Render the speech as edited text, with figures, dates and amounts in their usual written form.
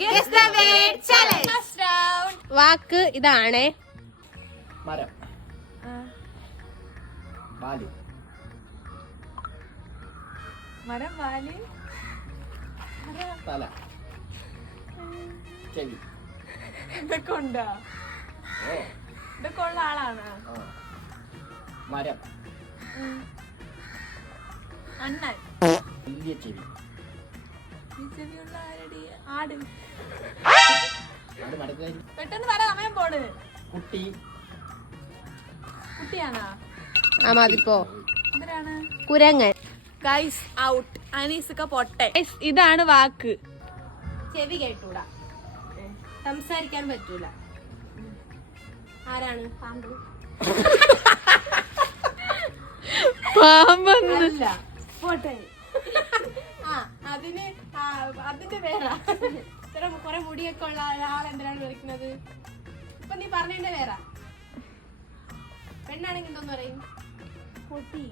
Guess the word challenge. First round. വാക്ക് ഇതാണ്. മരം. വാല്. മരം വാല്. തല. ചെവി. ഇതൊക്കെ ഉണ്ടോ? ഇതൊക്കെ ഉള്ള ആളാണ്. മരം. അണ്ണൻ. വലിയ ചെവി. ചെവിയുള്ള ആരടി? ആട്. മടക്കാരി. പെട്ടെന്ന് പറ, സമയം പോണ്. കുട്ടി. കുട്ടിയാണോ? മതിപ്പോ. എന്തിനാണ്? കുരങ്ങൻ. Guys out. അനീസൊക്കെ പൊട്ടെ. ഇതാണ് വാക്ക്. ചെവി കേട്ടൂടാ, സംസാരിക്കാൻ പറ്റൂല. ആരാണ്? പാമ്പ്. പാമ്പല്ല. പോട്ടെ. അതിന്റെ പേരാ. ഇത്ര കൊറേ മുടിയൊക്കെ ഉള്ള ആളെന്തിനാണ് വിളിക്കുന്നത്? ഇപ്പൊ നീ പറഞ്ഞതിന്റെ പേരാ. പെണ്ണാണെങ്കിൽ എന്തോന്ന് പറയും? പൊട്ടി.